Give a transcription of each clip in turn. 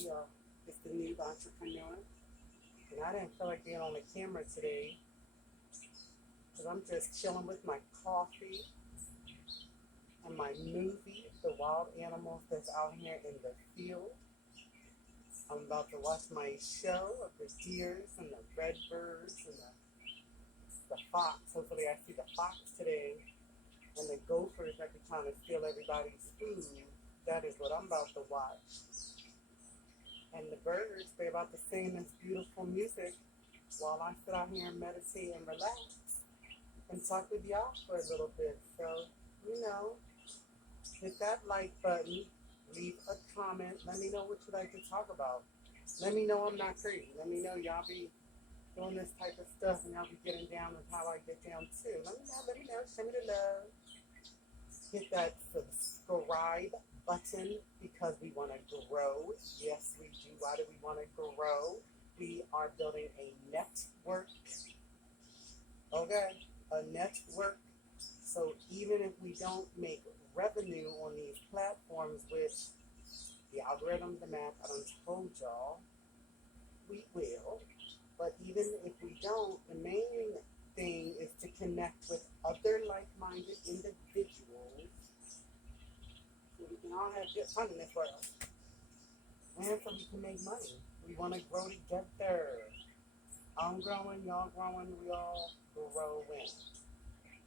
It's the new entrepreneur, and I didn't feel like being on the camera today because I'm just chilling with my coffee and my movie, The Wild Animals That's Out Here in the Field. I'm about to watch my show of the deers and the redbirds and the fox. Hopefully, I see the fox today and the gophers that be trying to steal everybody's food. That is what I'm about to watch. And the birds, they're about to sing this beautiful music while I sit out here and meditate and relax and talk with y'all for a little bit. So, you know, hit that like button, leave a comment, let me know what you'd like to talk about. Let me know I'm not crazy. Let me know y'all be doing this type of stuff and y'all be getting down with how I get down too. Let me know, show me the love. Hit that subscribe button because we want to grow. Yes, we do. Why do we want to grow? We are building a network. Okay? A network. So even if we don't make revenue on these platforms, which the algorithm, the math, I done told y'all, we will. But even if we don't, the main thing is to connect with other like-minded individuals so we can all have good fun in this world. And so we can make money. We want to grow together. I'm growing, y'all growing, we all growing.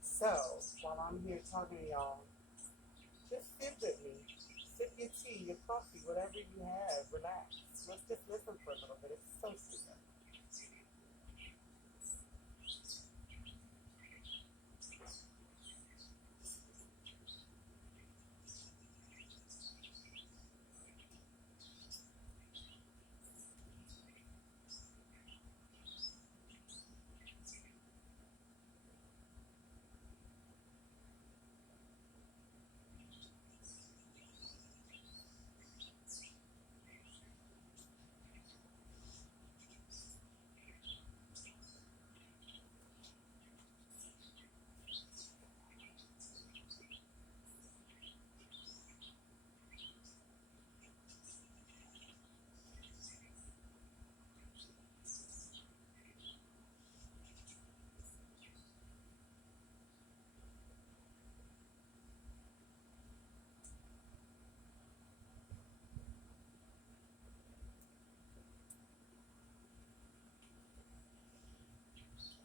So, while I'm here talking to y'all, just sit with me. Sip your tea, your coffee, whatever you have. Relax. Let's just listen for a little bit. It's so sweet.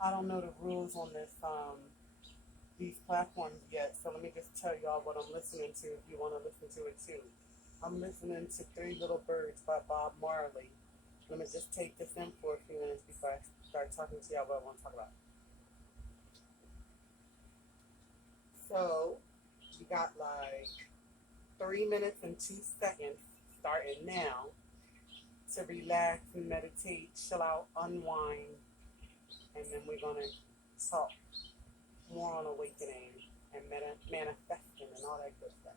I don't know the rules on these platforms yet, so let me just tell y'all what I'm listening to if you want to listen to it too. I'm listening to Three Little Birds by Bob Marley. Let me just take this in for a few minutes before I start talking to y'all what I want to talk about. So, you got like 3 minutes and 2 seconds starting now to relax and meditate, chill out, unwind, and then we're going to talk more on awakening and manifesting and all that good stuff.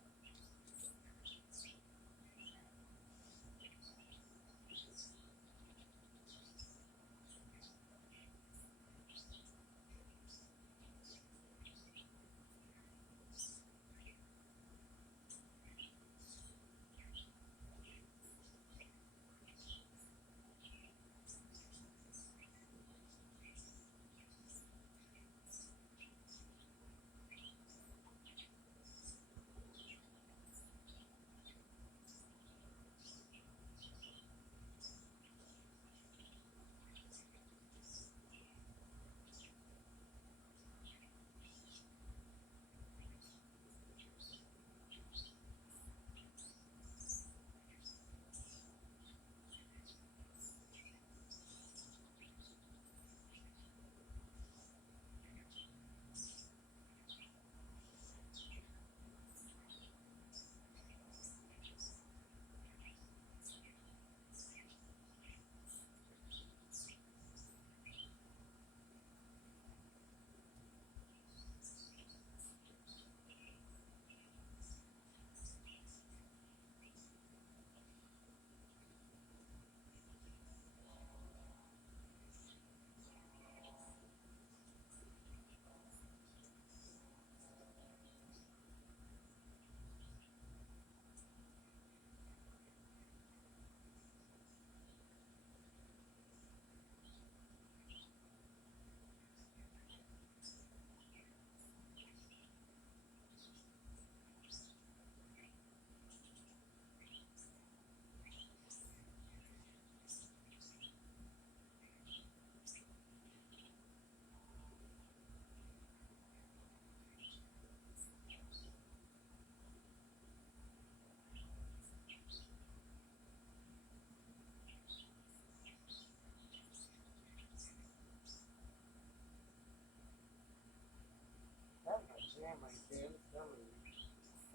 jam right there. I'm telling you.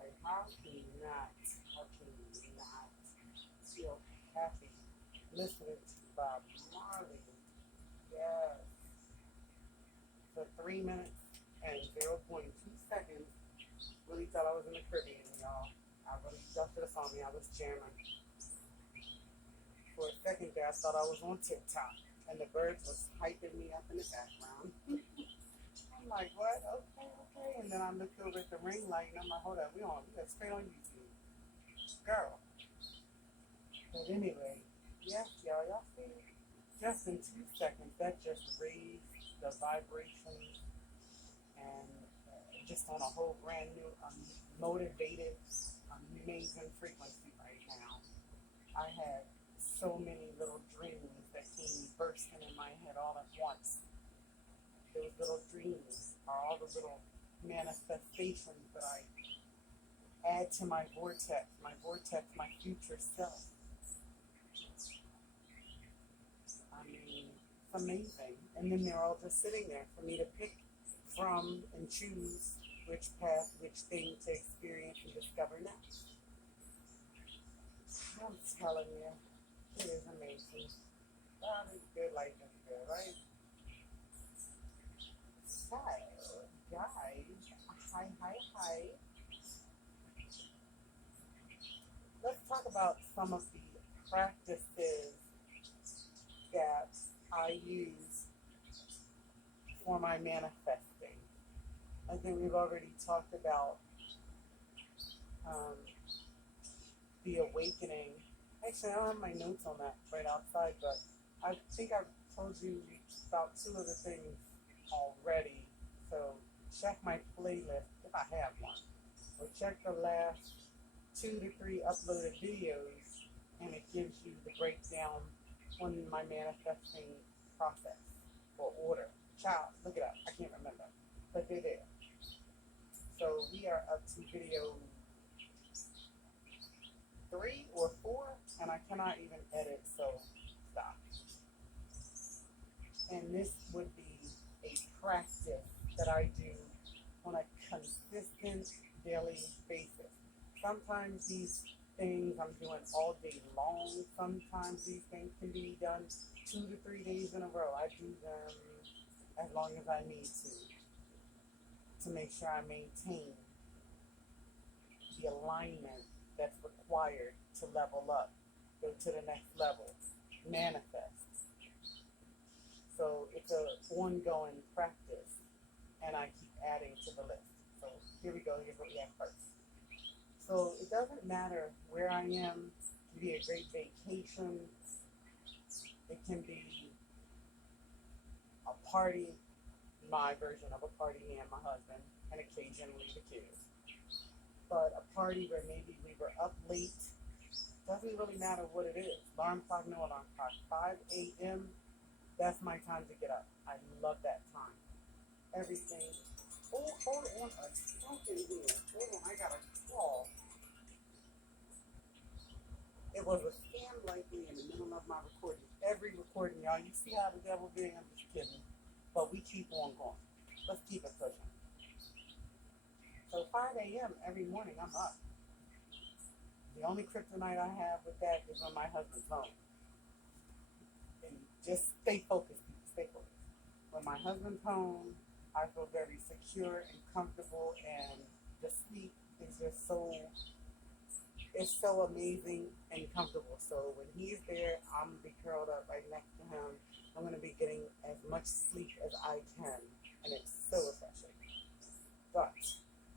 Like, how can you not feel happy listening to Bob Marley? Yes. For 3 minutes and 0.2 seconds, really thought I was in the Caribbean, y'all. Y'all should have saw me. I was jamming. For a second there, I thought I was on TikTok, and the birds was hyping me up in the background. I'm like, what? Okay. And then I looked over at the ring light, and I'm like, hold up, we are straight on YouTube. Girl. But anyway, yes, y'all see, just in 2 seconds, that just raised the vibrations and just on a whole brand new, motivated, amazing frequency right now. I had so many little dreams that came bursting in my head all at once. Those little dreams are all the little manifestations that I add to my vortex, my future self. I mean, it's amazing. And then they're all just sitting there for me to pick from and choose which path, which thing to experience and discover next. I'm telling you, it is amazing. God is good, life is good, right? So, guys, hi. Let's talk about some of the practices that I use for my manifesting. I think we've already talked about the awakening. Actually, I don't have my notes on that right outside, but I think I've told you about 2 of the things already. So check my playlist if I have one, or check the last 2 to 3 uploaded videos, and it gives you the breakdown on my manifesting process or order. Child, look it up. I can't remember, but they're there. So we are up to video 3 or 4, and I cannot even edit, so stop. And this would be a practice that I do on a consistent daily basis. Sometimes these things I'm doing all day long. Sometimes these things can be done 2 to 3 days in a row. I do them as long as I need to make sure I maintain the alignment that's required to level up, go to the next level, manifest. So it's an ongoing practice, and I keep adding to the list. So here we go. Here's what we have first. So it doesn't matter where I am. It can be a great vacation. It can be a party, my version of a party, me and my husband, and occasionally the kids. But a party where maybe we were up late, doesn't really matter what it is. Alarm clock, no alarm clock. 5 a.m., that's my time to get up. I love that time. Everything. Oh, hold on a second here. Hold on, I got a call. It was a scam likely in the middle of my recording. Every recording, y'all, you see how the devil being? I'm just kidding. But we keep on going. Let's keep it pushing. So 5 a.m. every morning, I'm up. The only kryptonite I have with that is on my husband's phone. And just stay focused, people. Stay focused. When my husband's home, I feel very secure and comfortable, and the sleep is just it's so amazing and comfortable. So when he's there, I'm gonna be curled up right next to him. I'm gonna be getting as much sleep as I can, and it's so refreshing. But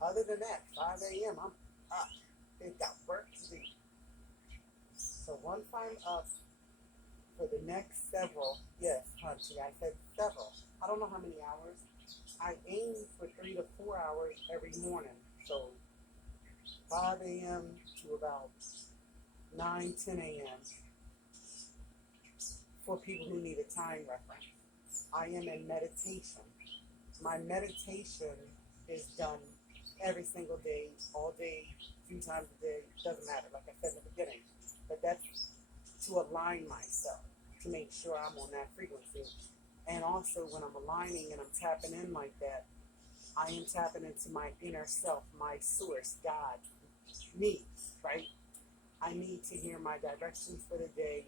other than that, 5 a.m., I'm up. They've got work to do. So once I'm up for the next several, yes, Hunchy, I said several. I don't know how many hours. I aim for 3 to 4 hours every morning. So 5 a.m. to about 9, 10 a.m. for people who need a time reference. I am in meditation. My meditation is done every single day, all day, 2 times a day. Doesn't matter, like I said in the beginning. But that's to align myself, to make sure I'm on that frequency. And also when I'm aligning and I'm tapping in like that, I am tapping into my inner self, my source, God, me, right? I need to hear my directions for the day.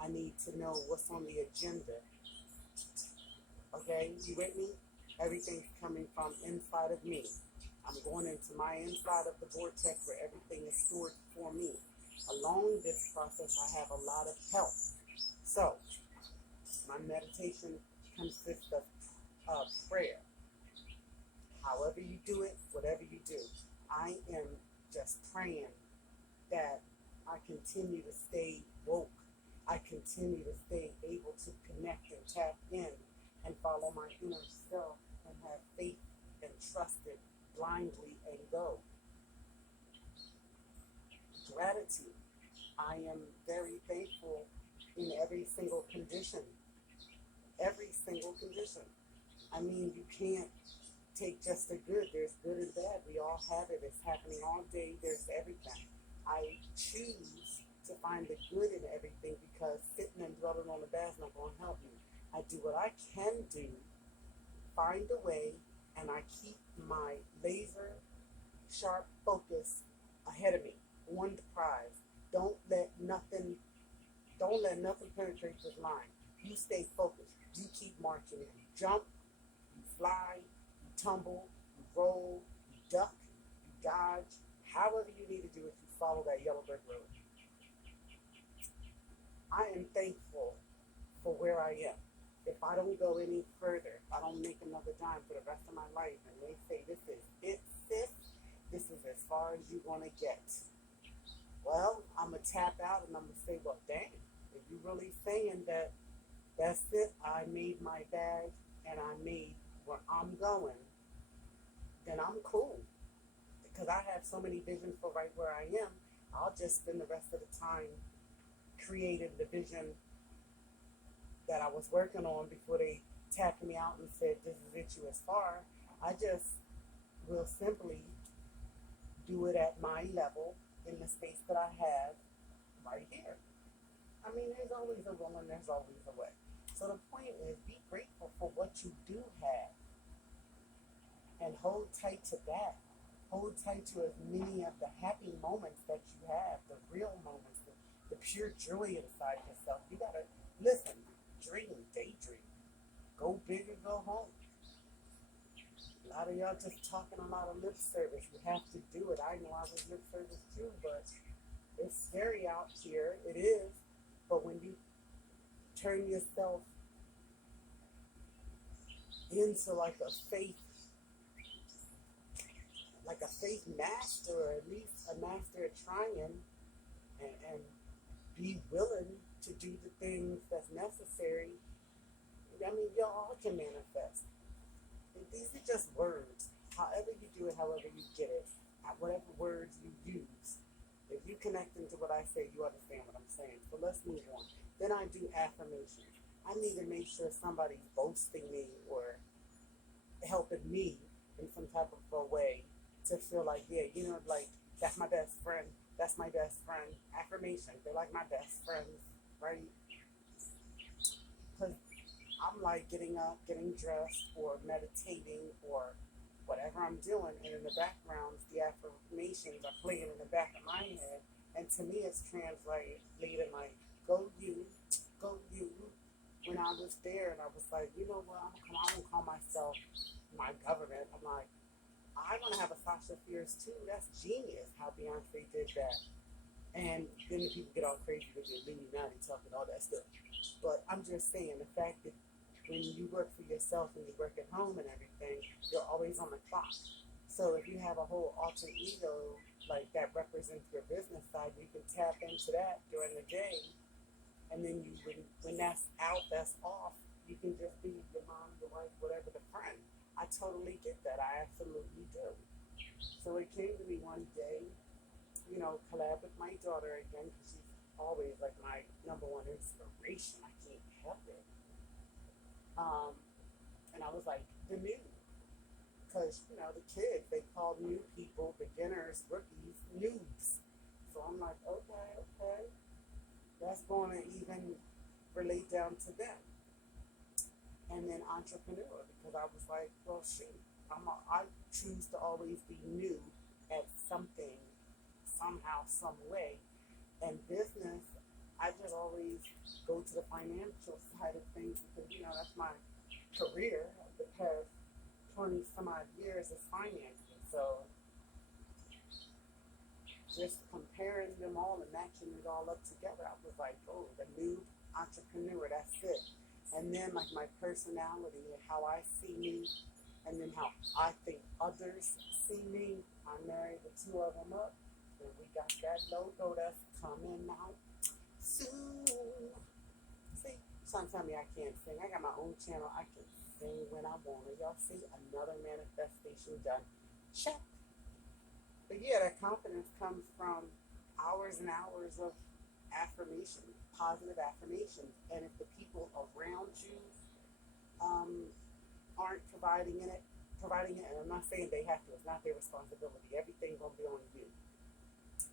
I need to know what's on the agenda. Okay, you with me? Everything's coming from inside of me. I'm going into my inside of the vortex where everything is stored for me. Along this process, I have a lot of help. So, my meditation consists of prayer. However you do it, whatever you do, I am just praying that I continue to stay woke. I continue to stay able to connect and tap in and follow my inner self and have faith and trust it blindly and go. Gratitude. I am very thankful in every single condition. Every single condition. I mean, you can't take just the good. There's good and bad. We all have it. It's happening all day. There's everything. I choose to find the good in everything because sitting and dwelling on the bad is not going to help me. I do what I can do, find a way, and I keep my laser sharp focus ahead of me on the prize. Don't let nothing penetrate this line. You stay focused. You keep marching. You jump, you fly, you tumble, you roll, you duck, you dodge. However you need to do it, you follow that yellow brick road. I am thankful for where I am. If I don't go any further, if I don't make another dime for the rest of my life, and they say this is it, this is as far as you're going to get. Well, I'm going to tap out and I'm going to say, well, dang, if you're really saying that that's it, I made my bag and I made where I'm going, then I'm cool. Because I have so many visions for right where I am, I'll just spend the rest of the time creating the vision that I was working on before they tapped me out and said, this is it, you as far. I just will simply do it at my level in the space that I have right here. I mean, there's always a will and there's always a way. So the point is, be grateful for what you do have and hold tight to that. Hold tight to as many of the happy moments that you have, the real moments, the pure joy inside yourself. You gotta listen, dream, daydream, go big or go home. A lot of y'all just talking a lot of lip service. You have to do it. I know I was lip service too, but it's scary out here. It is. But when you turn yourself into like a faith master, or at least a master at trying, and be willing to do the things that's necessary, I mean, y'all can manifest. These are just words. However you do it, however you get it, whatever words you use, if you connect into what I say, you understand what I'm saying. So let's move on. Then I do affirmations. I need to make sure somebody's boasting me or helping me in some type of a way to feel like, yeah, you know, like, that's my best friend. That's my best friend. Affirmation. They're like my best friends, right? Because I'm like getting up, getting dressed, or meditating, or whatever I'm doing, and in the background, the affirmations are playing in the back of my head, and to me, it's translated like, go you, go you. When I was there, and I was like, you know what, I'm gonna call myself my government. I'm like, I want to have a Sasha Fierce too. That's genius how Beyonce did that. And then the people get all crazy with the Illuminati talking all that stuff. But I'm just saying, the fact that when you work for yourself and you work at home and everything, you're always on the clock. So if you have a whole alter ego like that represents your business side, you can tap into that during the day. And then you, when that's out, that's off, you can just be your mom, your wife, whatever, the friend. I totally get that. I absolutely do. So it came to me one day, you know, collab with my daughter again, because she's always like my number one inspiration. I can't help it. And I was like, the new. Because, you know, the kids, they call new people beginners, rookies, noobs. So I'm like, okay. That's going to even relate down to them. And then entrepreneur, because I was like, well, shoot. I choose to always be new at something, somehow, some way. And business, I just always go to the financial side of things because that's my career. The past 20 some odd years is financing. So just comparing them all and matching it all up together, I was like, oh, the new entrepreneur, that's it. And then like my personality and how I see me, and then how I think others see me. I married the two of them up, and we got that logo that's coming out soon. See, some tell me I can't sing. I got my own channel. I can sing when I want it. Y'all see, another manifestation done. Check. But yeah, that confidence comes from hours and hours of affirmation, positive affirmations. And if the people around you um, aren't providing it, and I'm not saying they have to, it's not their responsibility. Everything gonna be on you.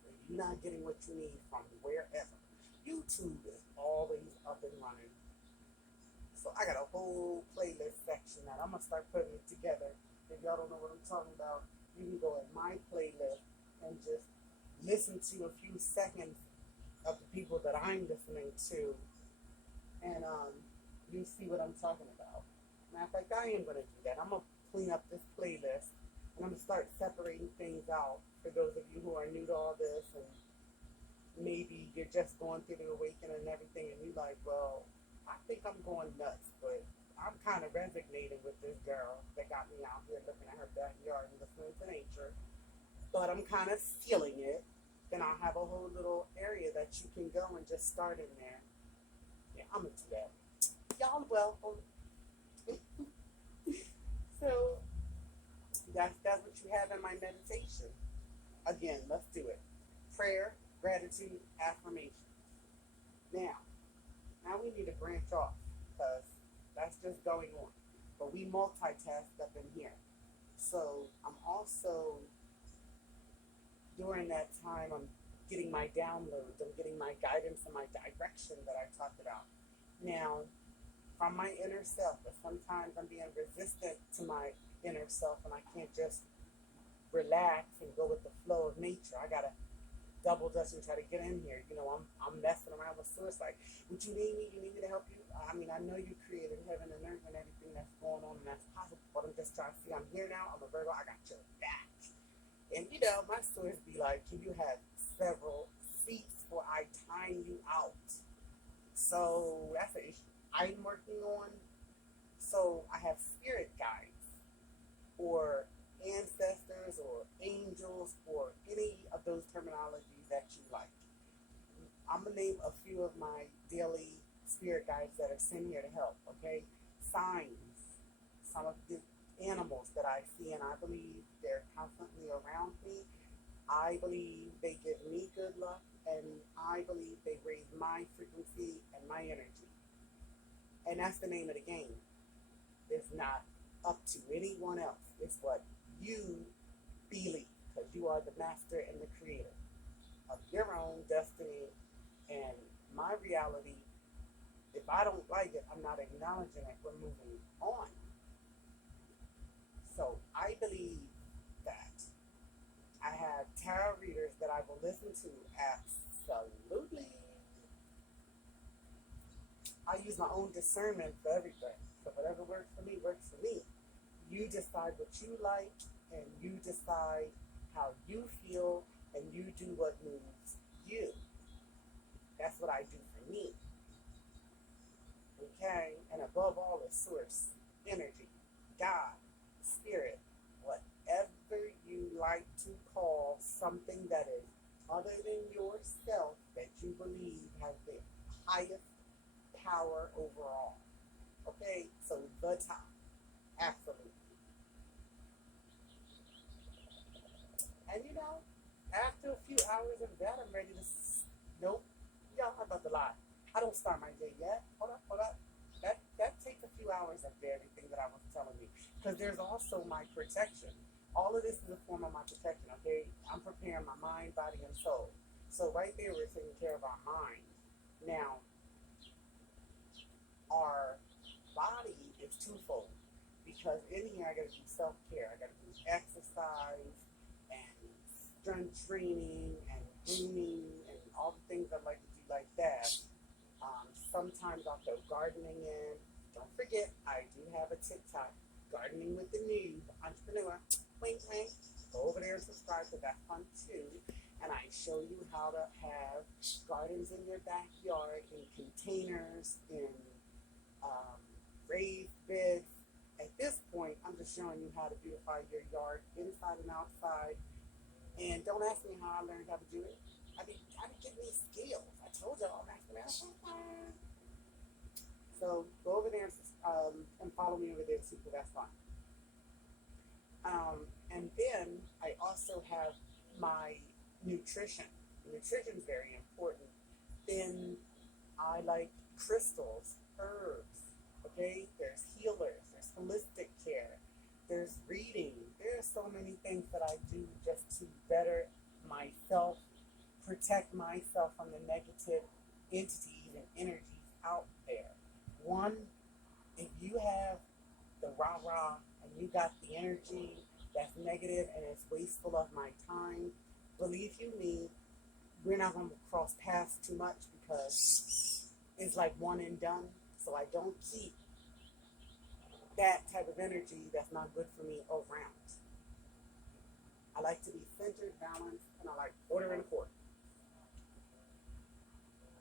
If you're not getting what you need from wherever, YouTube is always up and running. So I got a whole playlist section that I'm gonna start putting it together. If y'all don't know what I'm talking about, you can go in my playlist and just listen to a few seconds of the people that I'm listening to, and you see what I'm talking about. Matter of fact, I am gonna do that. I'm gonna clean up this playlist, and I'm gonna start separating things out for those of you who are new to all this, and maybe you're just going through the awakening and everything, and you're like, well, I think I'm going nuts, but I'm kind of resonating with this girl that got me out here looking at her backyard and listening to nature, but I'm kind of feeling it. Then I'll have a whole little area that you can go and just start in there. Yeah, I'm gonna do that. Y'all welcome. So that's what you have in my meditation. Again, let's do it. Prayer, gratitude, affirmation. Now we need to branch off because that's just going on. But we multitask up in here. So I'm also, during that time, I'm getting my downloads, I'm getting my guidance and my direction that I talked about. Now, from my inner self, but sometimes I'm being resistant to my inner self and I can't just relax and go with the flow of nature. I gotta double dutch and try to get in here. I'm messing around with suicide. Would you need me? You need me to help you? I mean, I know you created heaven and earth and everything that's going on and that's possible, but I'm just trying to see. I'm here now. I'm a Virgo. I got your back. And my stories be like, can you have several seats before I time you out? So that's an issue I'm working on. So I have spirit guides or ancestors or angels or any of those terminologies that you like. I'm going to name a few of my daily spirit guides that are sent here to help, okay? Signs, some of the animals that I see, and I believe they're constantly around me. I believe they give me good luck, and I believe they raise my frequency and my energy. And that's the name of the game. It's not up to anyone else. It's what you believe, because you are the master and the creator of your own destiny and my reality. If I don't like it, I'm not acknowledging it. We're moving on. So I believe that I have tarot readers that I will listen to. Absolutely. I use my own discernment for everything. So whatever works for me, works for me. You decide what you like, and you decide how you feel, and you do what moves you. That's what I do for me. Okay? And above all is source, energy, God, spirit, whatever you like to call something that is other than yourself that you believe has the highest power overall. Okay? So the top. Absolutely. And after a few hours of that, I'm ready to. Nope. Y'all, I'm about to lie. I don't start my day yet. Hold up. That takes a few hours of everything that I was telling you. Because there's also my protection. All of this is a form of my protection, okay? I'm preparing my mind, body, and soul. So right there, we're taking care of our mind. Now, our body is twofold. because in here I gotta do self-care. I gotta do exercise and strength training and grooming and all the things I like to do like that. Sometimes I'll throw gardening in. Don't forget, I do have a TikTok, Gardening with the Noob Entrepreneur. Wink, wink. Go over there and subscribe because that's fun too. And I show you how to have gardens in your backyard, in containers, in raised beds. At this point, I'm just showing you how to beautify your yard inside and outside. And don't ask me how I learned how to do it. I mean, give me skills. I told y'all, master. So go over there and follow me over there too, because that's fun. And then I also have my nutrition. Nutrition is very important. Then I like crystals, herbs. Okay, there's healers, there's holistic care, there's reading. There are so many things that I do just to better myself, protect myself from the negative entities and energies out there. One, if you have the rah-rah and you got the energy that's negative and it's wasteful of my time, believe you me, we're not going to cross paths too much because it's like one and done. So I don't keep that type of energy that's not good for me around. I like to be centered, balanced, and I like order and accord.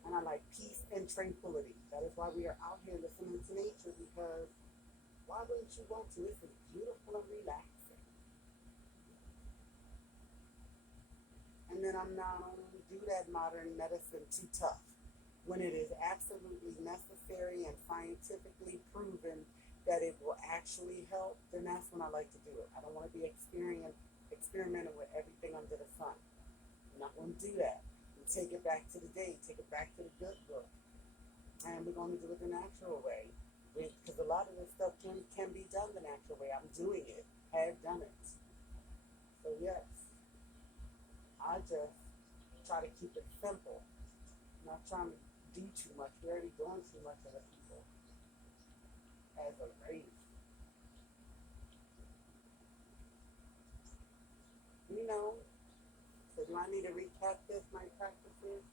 And I like peace and tranquility. That is why we are out here listening to nature, because why wouldn't you want to? This is beautiful and relaxing. And then I'm not going to do that modern medicine too tough. When it is absolutely necessary and scientifically proven that it will actually help, then that's when I like to do it. I don't want to be experimenting with everything under the sun. I'm not going to do that. We take it back to the day, take it back to the good book. And we're going to do it the natural way. Because a lot of this stuff can be done the natural way. I'm doing it, have done it. So yes, I just try to keep it simple. I'm not trying to do too much. We're already doing too much of the people as a race. You know, so do I need to recap my practices?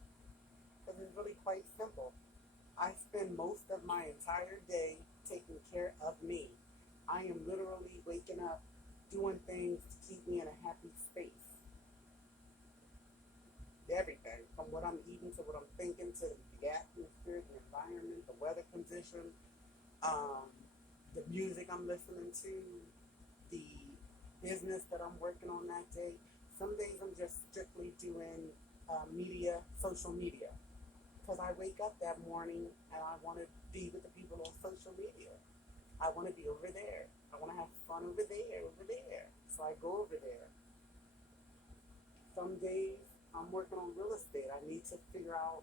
Because it's really quite simple. I spend most of my entire day taking care of me. I am literally waking up, doing things to keep me in a happy space. Everything, from what I'm eating to what I'm thinking to the atmosphere, the environment, the weather condition, the music I'm listening to, the business that I'm working on that day. Some days I'm just strictly doing social media, because I wake up that morning and I want to be with the people on social media. I want to be over there. I want to have fun over there. So I go over there. Some days I'm working on real estate. I need to figure out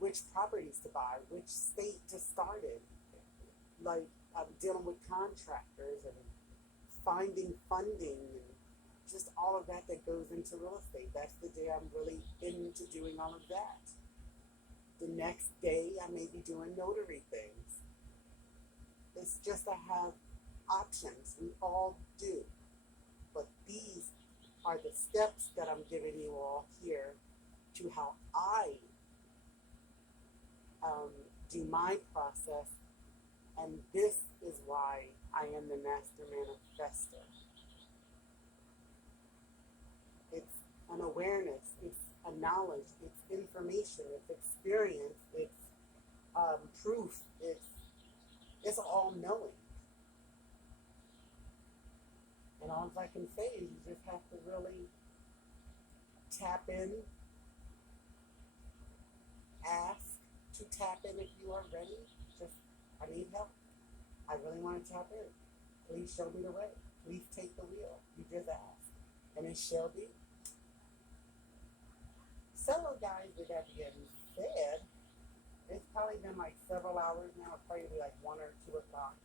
which properties to buy, which state to start in. Like, I'm dealing with contractors and finding funding and just all of that goes into real estate. That's the day I'm really into doing all of that. The next day I may be doing notary things. It's just to have options. We all do. But these are the steps that I'm giving you all here to how I do my process, and this is why I am the Master Manifestor. It's an awareness, it's a knowledge, it's information, it's experience, it's proof, it's all knowing. And all I can say is you just have to really tap in, ask to tap in if you are ready. Just, I need help. I really want to tap in. Please show me the way. Please take the wheel. You just ask. And it shall be. So guys, with that being said, it's probably been like several hours now. It's probably like 1 or 2 o'clock.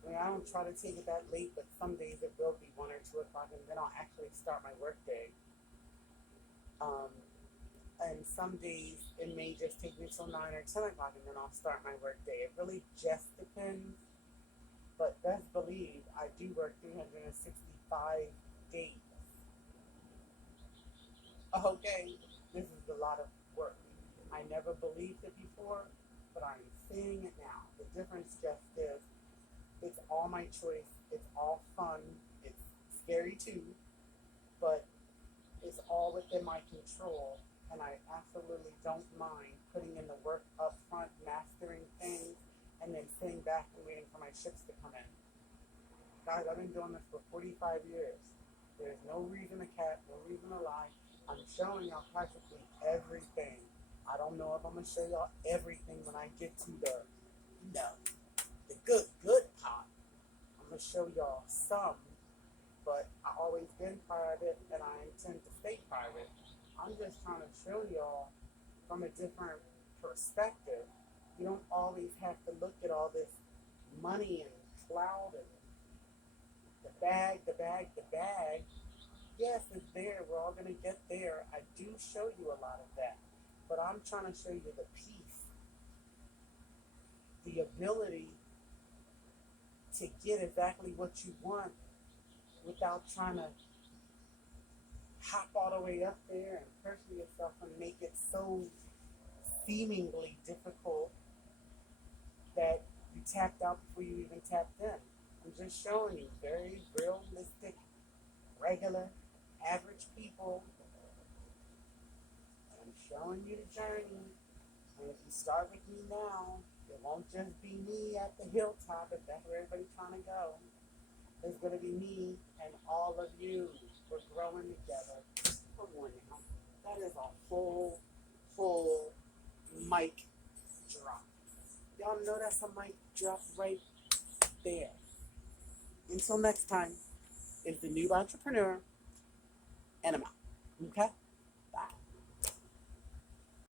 I mean, I don't try to take it that late, but some days it will be 1 or 2 o'clock, and then I'll actually start my work day. And some days it may just take me till 9 or 10 o'clock, and then I'll start my work day. It really just depends. But best believe I do work 365 days. Okay, this is a lot of work. I never believed it before, but I'm seeing it now. The difference just is it's all my choice. It's all fun. It's scary too, but it's all within my control. And I absolutely don't mind putting in the work up front, mastering things, and then sitting back and waiting for my ships to come in. Guys, I've been doing this for 45 years. There's no reason to cat, no reason to lie. I'm showing y'all practically everything. I don't know if I'm going to show y'all everything when I get to the good part. I'm going to show y'all some, but I always been private and I intend to stay private. I'm just trying to show y'all from a different perspective. You don't always have to look at all this money and cloud and the bag. Yes, it's there. We're all going to get there. I do show you a lot of that. But I'm trying to show you the peace, the ability to get exactly what you want without trying to hop all the way up there and pressure yourself and make it so seemingly difficult that you tapped out before you even tapped in. I'm just showing you very realistic, regular, average people. I'm showing you the journey. And if you start with me now, it won't just be me at the hilltop if that's where everybody's trying to go. It's going to be me and all of you. We're growing together. Come on now. That is a full mic drop. Y'all know that's a mic drop right there. Until next time, it's the Noob Entrepreneur, and I'm out. Okay?